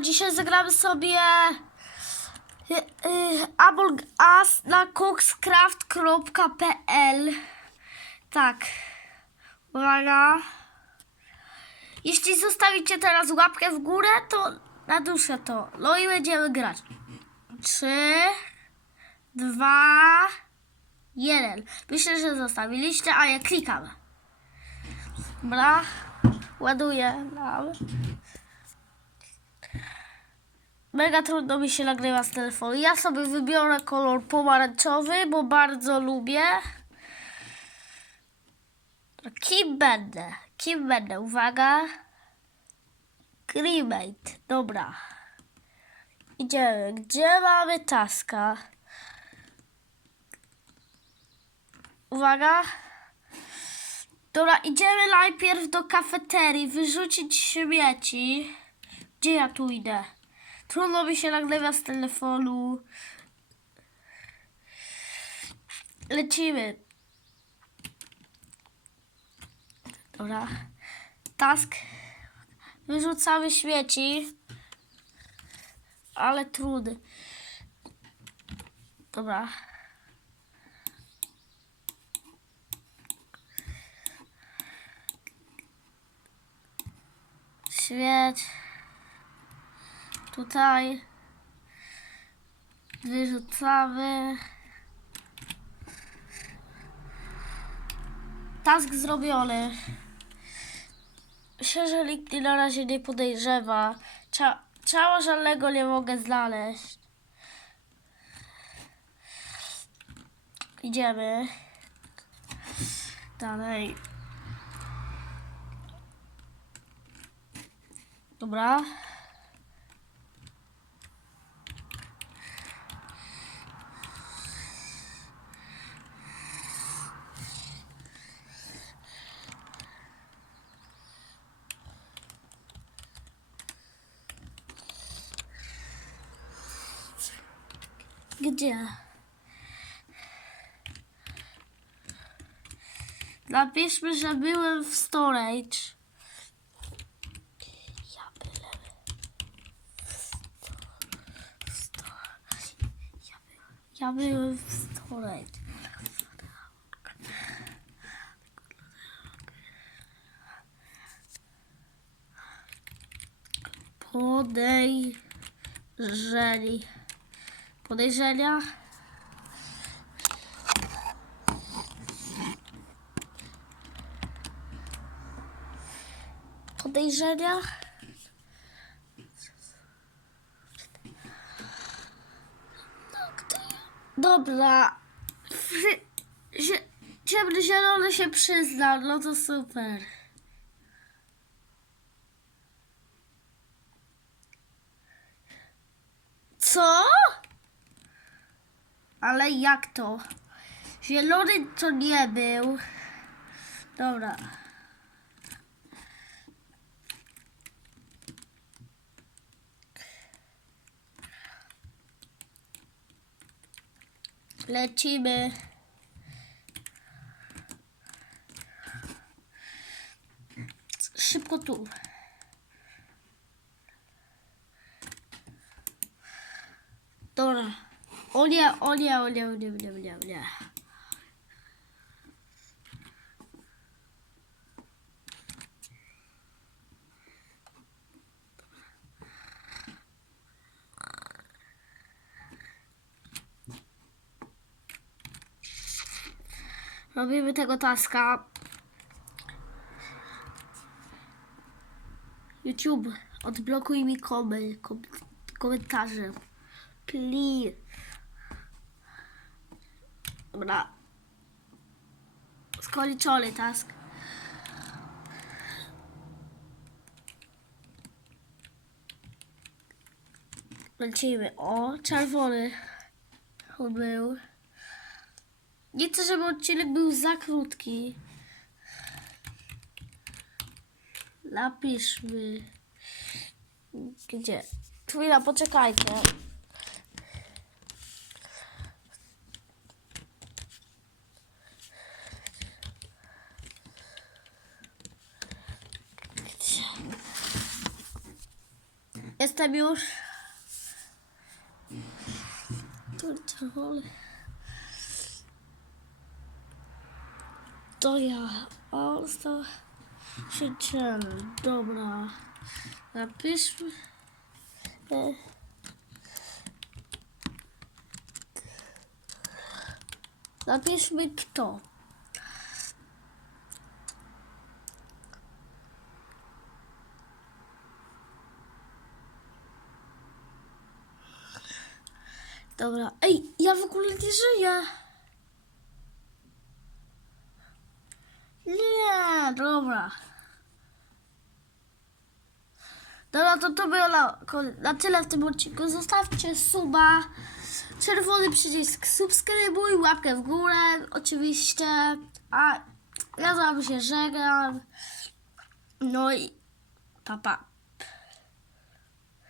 Dzisiaj zagramy sobie y, y, na cookscraft.pl Tak, uwaga. Jeśli zostawicie teraz łapkę w górę, to naduszę to. No i będziemy grać. Trzy, dwa, jeden. Myślę, że zostawiliście, a ja klikam. Dobra, ładuję nam. Mega trudno mi się nagrywa z telefonu. Ja sobie wybiorę kolor pomarańczowy, bo bardzo lubię. Kim będę? Kim będę? Uwaga. Cremate. Dobra. Idziemy. Gdzie mamy taska? Uwaga. Dobra, idziemy najpierw do kafeterii, wyrzucić śmieci. Gdzie ja tu idę? Trudno mi się nagrywa z telefonu. Lecimy. Dobra. Task. Wyrzucamy śmieci. Ale trudny. Dobra. Świeć. Tutaj. Wyrzucamy. Task zrobiony. Że nikt na razie nie podejrzewa. Cia ciała żadnego nie mogę znaleźć. Idziemy. Dalej. Dobra. Gdzie? Napiszmy, że byłem w storage. Ja byłem w sto- ja byłem, ja byłem w storage. Podejrzeli. Podejrzenia? Podejrzenia? Dobra. Ciemny zielony się przyznał, no to super. Co? Ale jak to? Zielony to nie był. Dobra. Lecimy. Szybko tu. Dobra. O nie, o nie, o nie, o nie, o nie, o nie, o nie. Robimy tego taska. YouTube, odblokuj mi kom, komentarze. Please. Dobra. Skończony task. Lecimy. O, czerwony. On był. Nie chcę, żeby odcinek był za krótki. Napiszmy. Gdzie? Chwila, poczekajcie. Gdzie? Jestem już. To ja. O, to się Dobra. Napiszmy. Napiszmy kto. Dobra. Ej, ja w ogóle nie żyję. Nie, dobra. Dobra, to to było na, tyle w tym odcinku. Zostawcie suba, czerwony przycisk subskrybuj, łapkę w górę oczywiście. A ja z wami się żegnam. No i papa. Pa.